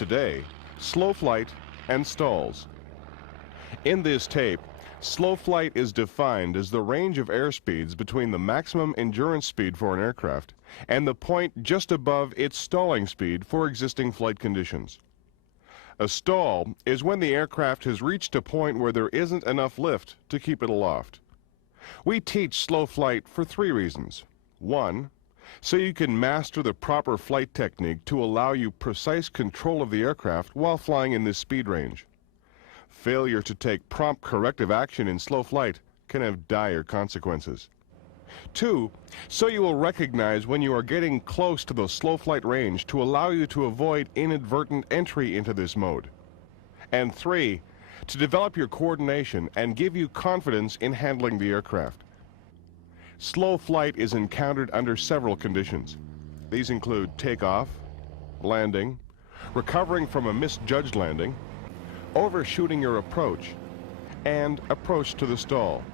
Today, slow flight and stalls. In this tape, slow flight is defined as the range of airspeeds between the maximum endurance speed for an aircraft and the point just above its stalling speed for existing flight conditions. A stall is when the aircraft has reached a point where there isn't enough lift to keep it aloft. We teach slow flight for 3 reasons. 1, so you can master the proper flight technique to allow you precise control of the aircraft while flying in this speed range. Failure to take prompt corrective action in slow flight can have dire consequences. 2, so you will recognize when you are getting close to the slow flight range to allow you to avoid inadvertent entry into this mode. And 3, to develop your coordination and give you confidence in handling the aircraft. Slow flight is encountered under several conditions. These include takeoff, landing, recovering from a misjudged landing, overshooting your approach, and approach to the stall.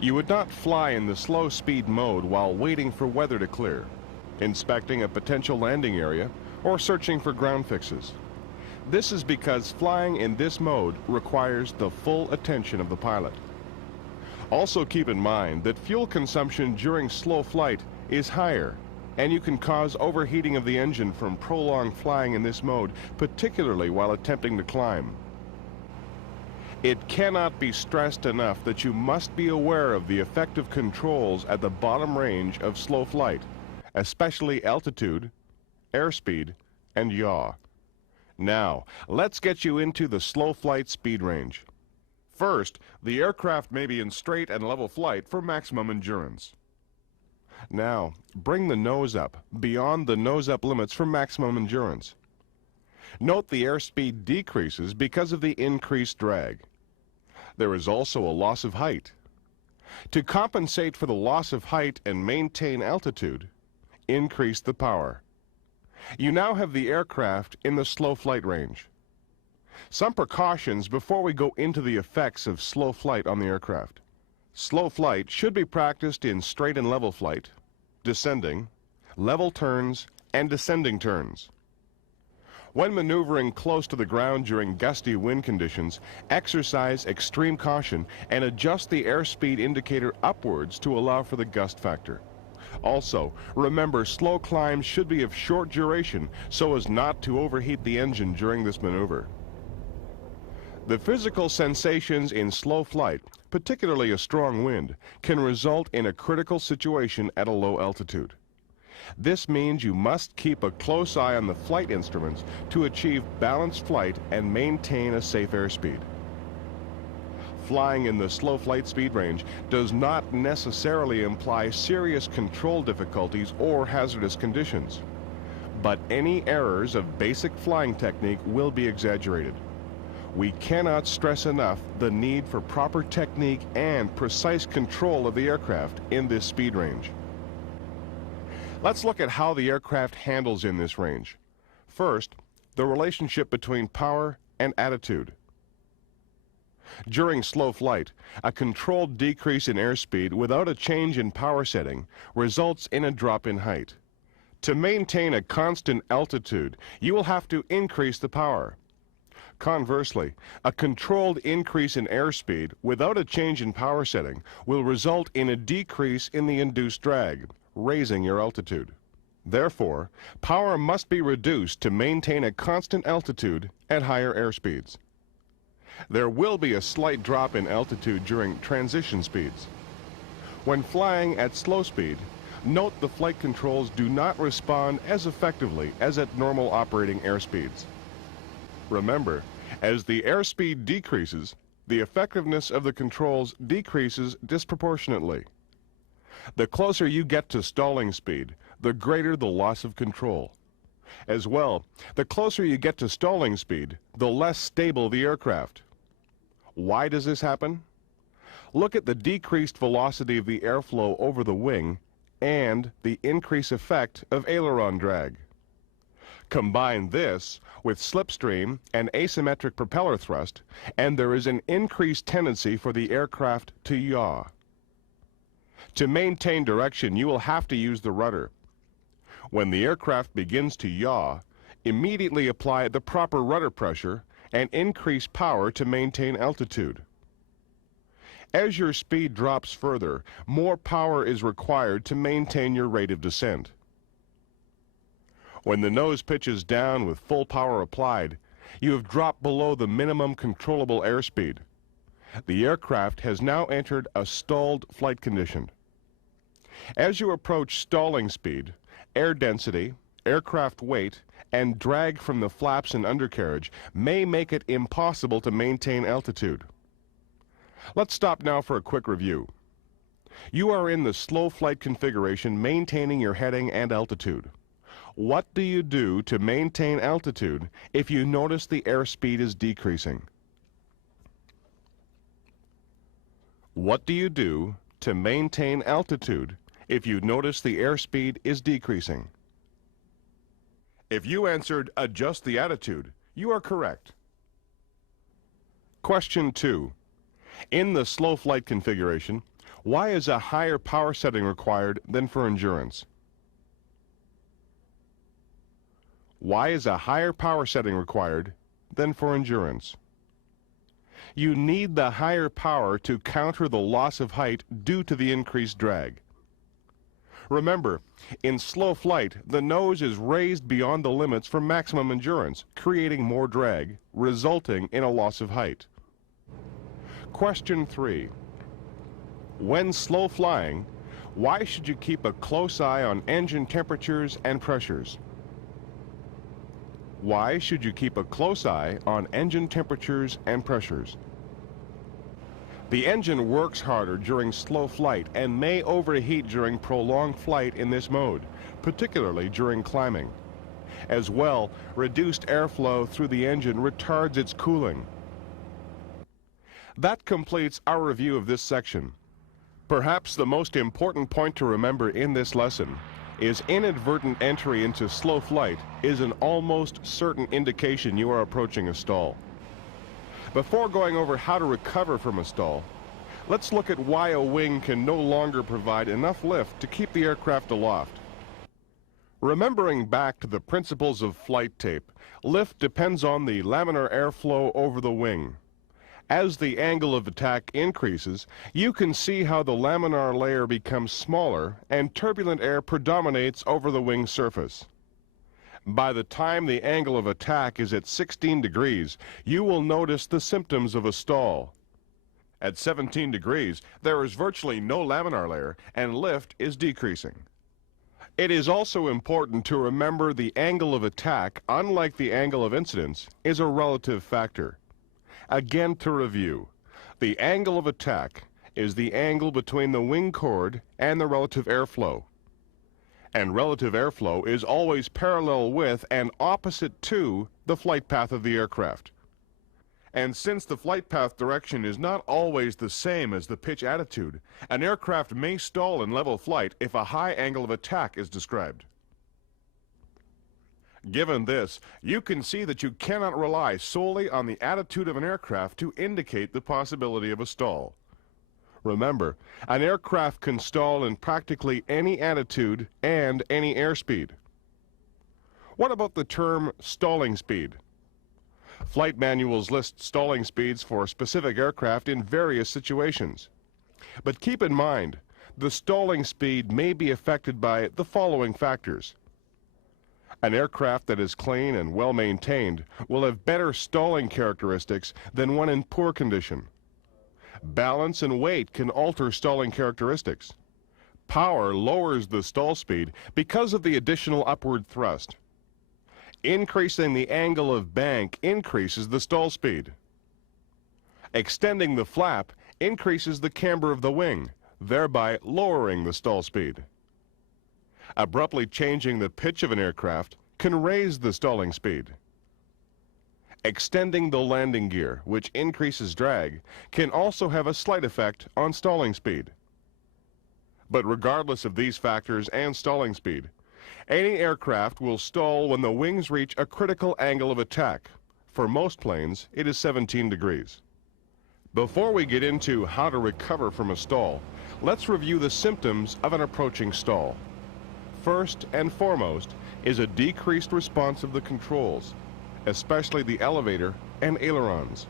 You would not fly in the slow speed mode while waiting for weather to clear, inspecting a potential landing area, or searching for ground fixes. This is because flying in this mode requires the full attention of the pilot. Also keep in mind that fuel consumption during slow flight is higher, and you can cause overheating of the engine from prolonged flying in this mode, particularly while attempting to climb. It cannot be stressed enough that you must be aware of the effective controls at the bottom range of slow flight, especially altitude, airspeed, and yaw. Now, let's get you into the slow flight speed range. First, the aircraft may be in straight and level flight for maximum endurance. Now, bring the nose up, beyond the nose-up limits for maximum endurance. Note the airspeed decreases because of the increased drag. There is also a loss of height. To compensate for the loss of height and maintain altitude, increase the power. You now have the aircraft in the slow flight range. Some precautions before we go into the effects of slow flight on the aircraft. Slow flight should be practiced in straight and level flight, descending, level turns, and descending turns. When maneuvering close to the ground during gusty wind conditions, exercise extreme caution and adjust the airspeed indicator upwards to allow for the gust factor. Also, remember slow climbs should be of short duration so as not to overheat the engine during this maneuver. The physical sensations in slow flight, particularly a strong wind, can result in a critical situation at a low altitude. This means you must keep a close eye on the flight instruments to achieve balanced flight and maintain a safe airspeed. Flying in the slow flight speed range does not necessarily imply serious control difficulties or hazardous conditions, but any errors of basic flying technique will be exaggerated. We cannot stress enough the need for proper technique and precise control of the aircraft in this speed range. Let's look at how the aircraft handles in this range. First, the relationship between power and attitude. During slow flight, a controlled decrease in airspeed without a change in power setting results in a drop in height. To maintain a constant altitude, you will have to increase the power. Conversely, a controlled increase in airspeed without a change in power setting will result in a decrease in the induced drag, raising your altitude. Therefore, power must be reduced to maintain a constant altitude at higher airspeeds. There will be a slight drop in altitude during transition speeds. When flying at slow speed, note the flight controls do not respond as effectively as at normal operating airspeeds. Remember, as the airspeed decreases, the effectiveness of the controls decreases disproportionately. The closer you get to stalling speed, the greater the loss of control. As well, the closer you get to stalling speed, the less stable the aircraft. Why does this happen? Look at the decreased velocity of the airflow over the wing and the increased effect of aileron drag. Combine this with slipstream and asymmetric propeller thrust, and there is an increased tendency for the aircraft to yaw. To maintain direction, you will have to use the rudder. When the aircraft begins to yaw, Immediately apply the proper rudder pressure and increase power to maintain altitude. As your speed drops further, more power is required to maintain your rate of descent. When the nose pitches down with full power applied, you have dropped below the minimum controllable airspeed. The aircraft has now entered a stalled flight condition. As you approach stalling speed, air density, aircraft weight, and drag from the flaps and undercarriage may make it impossible to maintain altitude. Let's stop now for a quick review. You are in the slow flight configuration, maintaining your heading and altitude. What do you do to maintain altitude if you notice the airspeed is decreasing? What do you do to maintain altitude if you notice the airspeed is decreasing? If you answered adjust the attitude, you are correct. Question 2. In the slow flight configuration, why is a higher power setting required than for endurance? Why is a higher power setting required than for endurance? You need the higher power to counter the loss of height due to the increased drag. Remember, in slow flight, the nose is raised beyond the limits for maximum endurance, creating more drag, resulting in a loss of height. Question 3. When slow flying, why should you keep a close eye on engine temperatures and pressures? Why should you keep a close eye on engine temperatures and pressures? The engine works harder during slow flight and may overheat during prolonged flight in this mode, particularly during climbing. As well, reduced airflow through the engine retards its cooling. That completes our review of this section. Perhaps the most important point to remember in this lesson is inadvertent entry into slow flight is an almost certain indication you are approaching a stall. Before going over how to recover from a stall, let's look at why a wing can no longer provide enough lift to keep the aircraft aloft. Remembering back to the principles of flight tape, lift depends on the laminar airflow over the wing. As the angle of attack increases, you can see how the laminar layer becomes smaller and turbulent air predominates over the wing surface. By the time the angle of attack is at 16 degrees, you will notice the symptoms of a stall. At 17 degrees, there is virtually no laminar layer and lift is decreasing. It is also important to remember the angle of attack, unlike the angle of incidence, is a relative factor. Again, to review, the angle of attack is the angle between the wing chord and the relative airflow. And relative airflow is always parallel with and opposite to the flight path of the aircraft. And since the flight path direction is not always the same as the pitch attitude, an aircraft may stall in level flight if a high angle of attack is described. Given this, you can see that you cannot rely solely on the attitude of an aircraft to indicate the possibility of a stall. Remember, an aircraft can stall in practically any attitude and any airspeed. What about the term stalling speed? Flight manuals list stalling speeds for specific aircraft in various situations. But keep in mind, the stalling speed may be affected by the following factors. An aircraft that is clean and well maintained will have better stalling characteristics than one in poor condition. Balance and weight can alter stalling characteristics. Power lowers the stall speed because of the additional upward thrust. Increasing the angle of bank increases the stall speed. Extending the flap increases the camber of the wing, thereby lowering the stall speed. Abruptly changing the pitch of an aircraft can raise the stalling speed. Extending the landing gear, which increases drag, can also have a slight effect on stalling speed. But regardless of these factors and stalling speed, any aircraft will stall when the wings reach a critical angle of attack. For most planes, it is 17 degrees. Before we get into how to recover from a stall, let's review the symptoms of an approaching stall. First and foremost is a decreased response of the controls, especially the elevator and ailerons.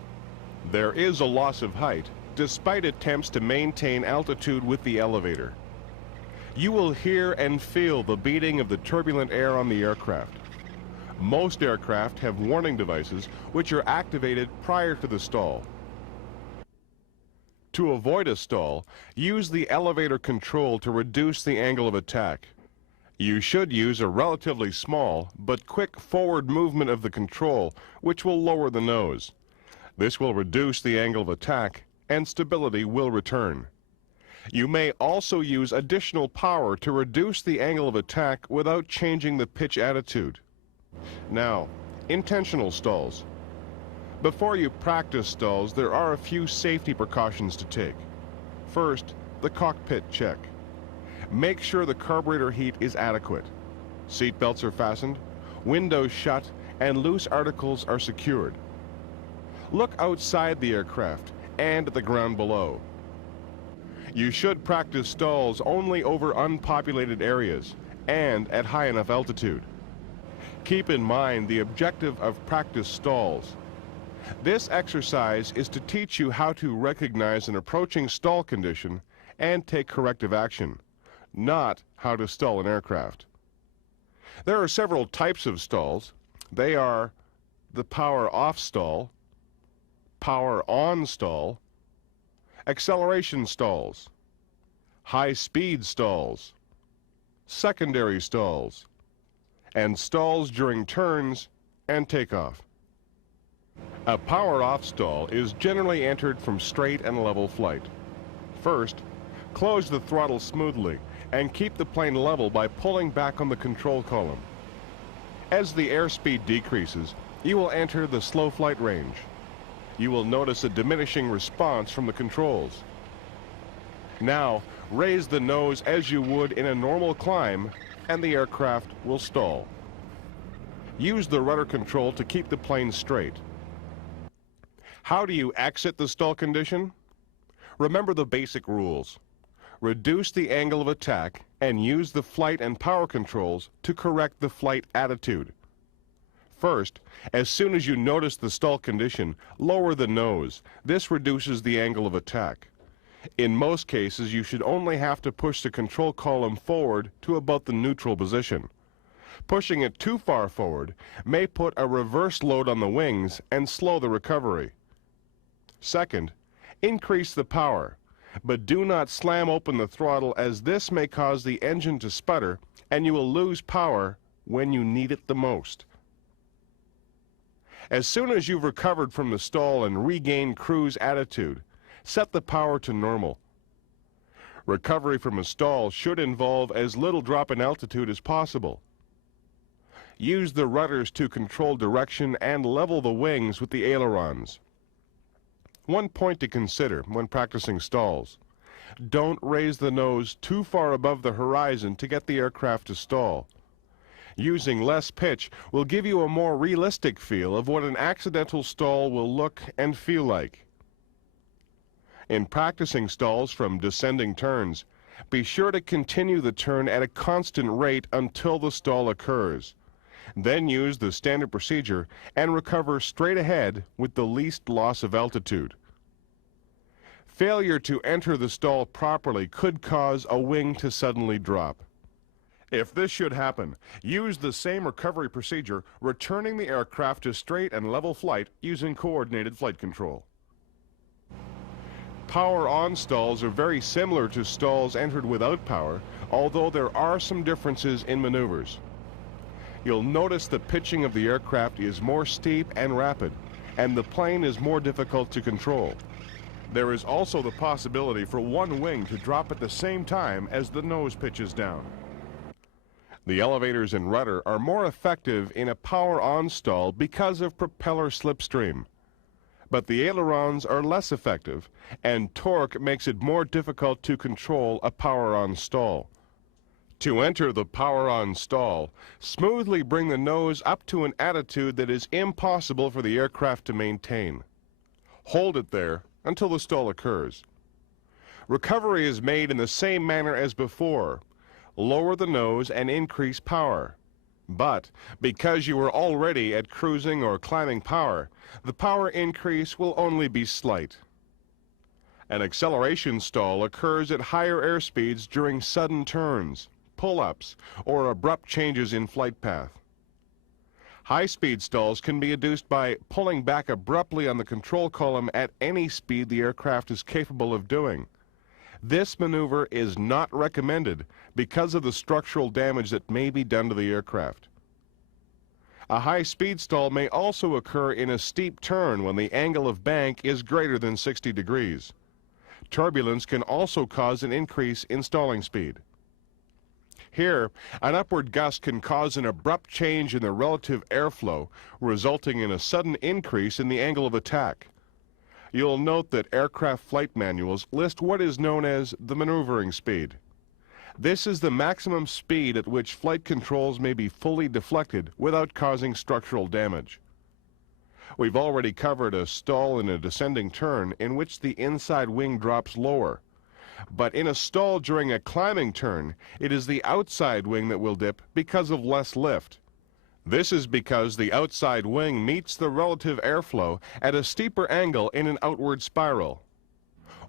There is a loss of height, despite attempts to maintain altitude with the elevator. You will hear and feel the beating of the turbulent air on the aircraft. Most aircraft have warning devices which are activated prior to the stall. To avoid a stall, use the elevator control to reduce the angle of attack. You should use a relatively small but quick forward movement of the control, which will lower the nose. This will reduce the angle of attack and stability will return. You may also use additional power to reduce the angle of attack without changing the pitch attitude. Now, intentional stalls. Before you practice stalls, there are a few safety precautions to take. First, the cockpit check. Make sure the carburetor heat is adequate. Seat belts are fastened, windows shut, and loose articles are secured. Look outside the aircraft and at the ground below. You should practice stalls only over unpopulated areas and at high enough altitude. Keep in mind the objective of practice stalls. This exercise is to teach you how to recognize an approaching stall condition and take corrective action, not how to stall an aircraft. There are several types of stalls. They are the power off stall, power on stall, acceleration stalls, high speed stalls, secondary stalls, and stalls during turns and takeoff. A power off stall is generally entered from straight and level flight. First, close the throttle smoothly and keep the plane level by pulling back on the control column. As the airspeed decreases, you will enter the slow flight range. You will notice a diminishing response from the controls. Now, raise the nose as you would in a normal climb, and the aircraft will stall. Use the rudder control to keep the plane straight. How do you exit the stall condition? Remember the basic rules. Reduce the angle of attack and use the flight and power controls to correct the flight attitude. First, as soon as you notice the stall condition, lower the nose. This reduces the angle of attack. In most cases, you should only have to push the control column forward to about the neutral position. Pushing it too far forward may put a reverse load on the wings and slow the recovery. Second, increase the power, but do not slam open the throttle, as this may cause the engine to sputter and you will lose power when you need it the most. As soon as you've recovered from the stall and regained cruise attitude, set the power to normal. Recovery from a stall should involve as little drop in altitude as possible. Use the rudders to control direction and level the wings with the ailerons. One point to consider when practicing stalls: don't raise the nose too far above the horizon to get the aircraft to stall. Using less pitch will give you a more realistic feel of what an accidental stall will look and feel like. In practicing stalls from descending turns, be sure to continue the turn at a constant rate until the stall occurs. Then use the standard procedure and recover straight ahead with the least loss of altitude. Failure to enter the stall properly could cause a wing to suddenly drop. If this should happen, use the same recovery procedure, returning the aircraft to straight and level flight using coordinated flight control. Power-on stalls are very similar to stalls entered without power, although there are some differences in maneuvers. You'll notice the pitching of the aircraft is more steep and rapid, and the plane is more difficult to control. There is also the possibility for one wing to drop at the same time as the nose pitches down. The elevators and rudder are more effective in a power-on stall because of propeller slipstream. But the ailerons are less effective, and torque makes it more difficult to control a power-on stall. To enter the power-on stall, smoothly bring the nose up to an attitude that is impossible for the aircraft to maintain. Hold it there until the stall occurs. Recovery is made in the same manner as before. lower the nose and increase power. But because you are already at cruising or climbing power, the power increase will only be slight. An acceleration stall occurs at higher airspeeds during sudden turns, pull-ups, or abrupt changes in flight path. High-speed stalls can be induced by pulling back abruptly on the control column at any speed the aircraft is capable of doing. This maneuver is not recommended because of the structural damage that may be done to the aircraft. A high-speed stall may also occur in a steep turn when the angle of bank is greater than 60 degrees. Turbulence can also cause an increase in stalling speed. Here, an upward gust can cause an abrupt change in the relative airflow, resulting in a sudden increase in the angle of attack. You'll note that aircraft flight manuals list what is known as the maneuvering speed. This is the maximum speed at which flight controls may be fully deflected without causing structural damage. We've already covered a stall in a descending turn in which the inside wing drops lower. But in a stall during a climbing turn, it is the outside wing that will dip because of less lift. This is because the outside wing meets the relative airflow at a steeper angle in an outward spiral.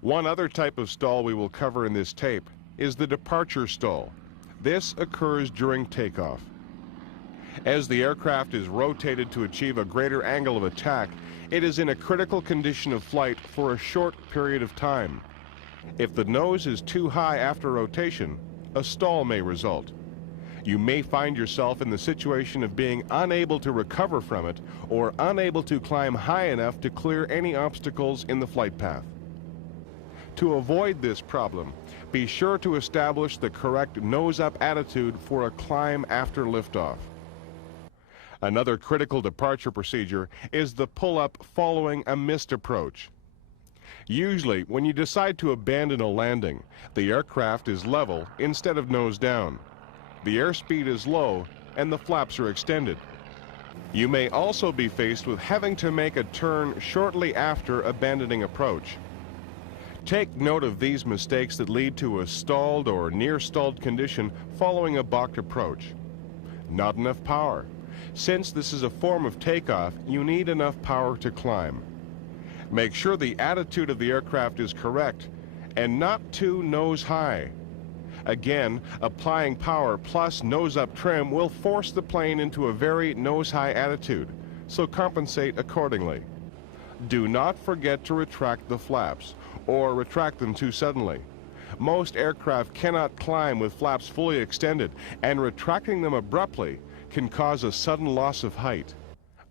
One other type of stall we will cover in this tape is the departure stall. This occurs during takeoff. As the aircraft is rotated to achieve a greater angle of attack, it is in a critical condition of flight for a short period of time. If the nose is too high after rotation, a stall may result. You may find yourself in the situation of being unable to recover from it or unable to climb high enough to clear any obstacles in the flight path. To avoid this problem, be sure to establish the correct nose-up attitude for a climb after liftoff. Another critical departure procedure is the pull-up following a missed approach. Usually, when you decide to abandon a landing, the aircraft is level instead of nose down. The airspeed is low and the flaps are extended. You may also be faced with having to make a turn shortly after abandoning approach. Take note of these mistakes that lead to a stalled or near-stalled condition following a balked approach. Not enough power. Since this is a form of takeoff, you need enough power to climb. Make sure the attitude of the aircraft is correct and not too nose high. Again, applying power plus nose-up trim will force the plane into a very nose-high attitude, so compensate accordingly. Do not forget to retract the flaps, or retract them too suddenly. Most aircraft cannot climb with flaps fully extended, and retracting them abruptly can cause a sudden loss of height.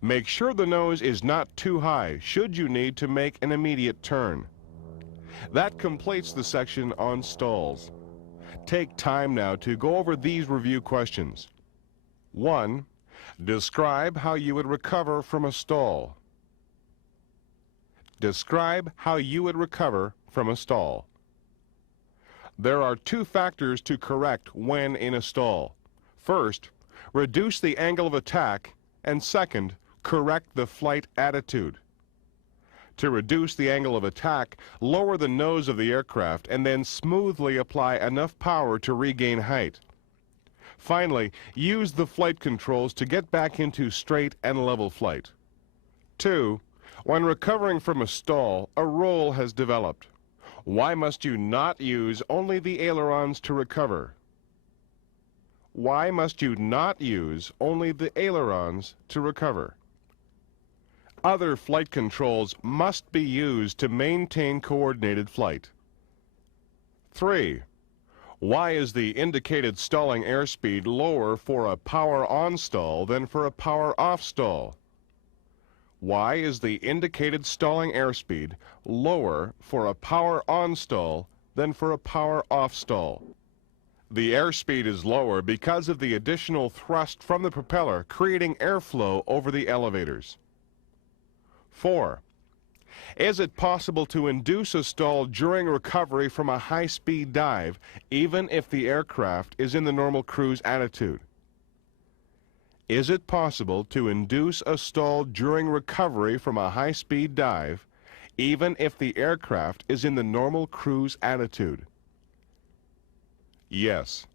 Make sure the nose is not too high should you need to make an immediate turn. That completes the section on stalls. Take time now to go over these review questions. 1. Describe how you would recover from a stall. Describe how you would recover from a stall. There are two factors to correct when in a stall. First, reduce the angle of attack, and second, correct the flight attitude. To reduce the angle of attack, lower the nose of the aircraft and then smoothly apply enough power to regain height. Finally, use the flight controls to get back into straight and level flight. 2. When recovering from a stall, a roll has developed. Why must you not use only the ailerons to recover? Why must you not use only the ailerons to recover? Other flight controls must be used to maintain coordinated flight. 3. Why is the indicated stalling airspeed lower for a power-on stall than for a power-off stall? Why is the indicated stalling airspeed lower for a power-on stall than for a power-off stall? The airspeed is lower because of the additional thrust from the propeller creating airflow over the elevators. 4. Is it possible to induce a stall during recovery from a high-speed dive, even if the aircraft is in the normal cruise attitude? Is it possible to induce a stall during recovery from a high-speed dive, even if the aircraft is in the normal cruise attitude? Yes.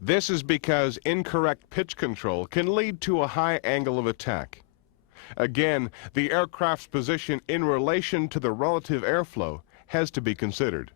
This is because incorrect pitch control can lead to a high angle of attack. Again, the aircraft's position in relation to the relative airflow has to be considered.